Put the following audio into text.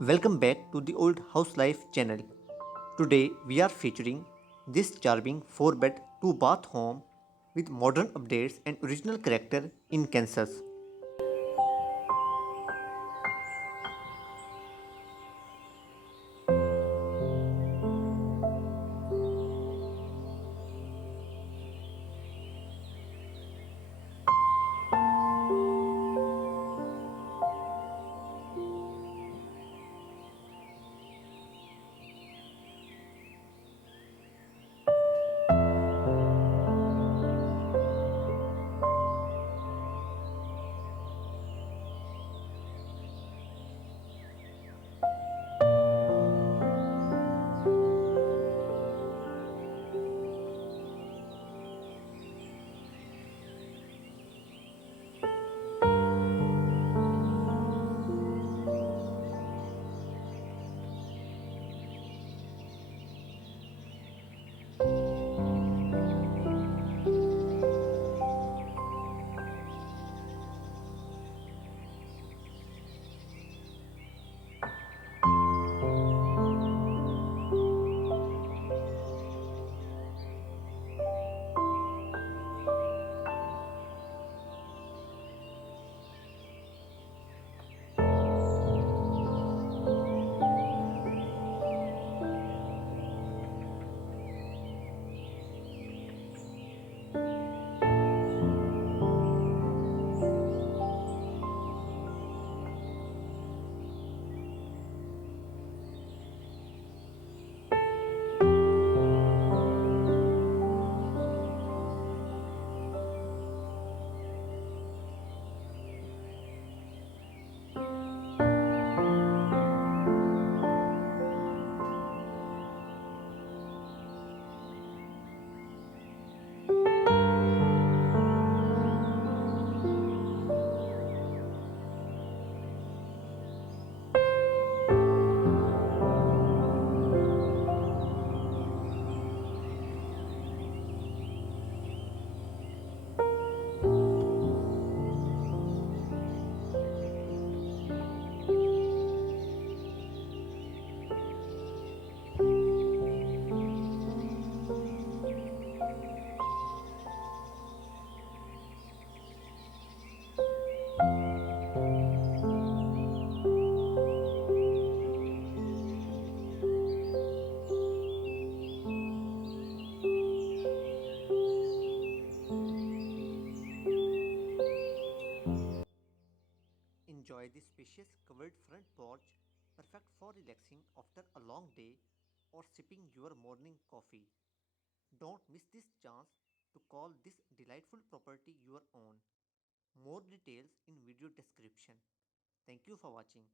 Welcome back to the Old House Life channel. Today we are featuring this charming 4-bed 2-bath home with modern updates and original character in Kansas. Enjoy the spacious covered front porch, perfect for relaxing after a long day or sipping your morning coffee. Don't miss this chance to call this delightful property your own. More details in video description. Thank you for watching.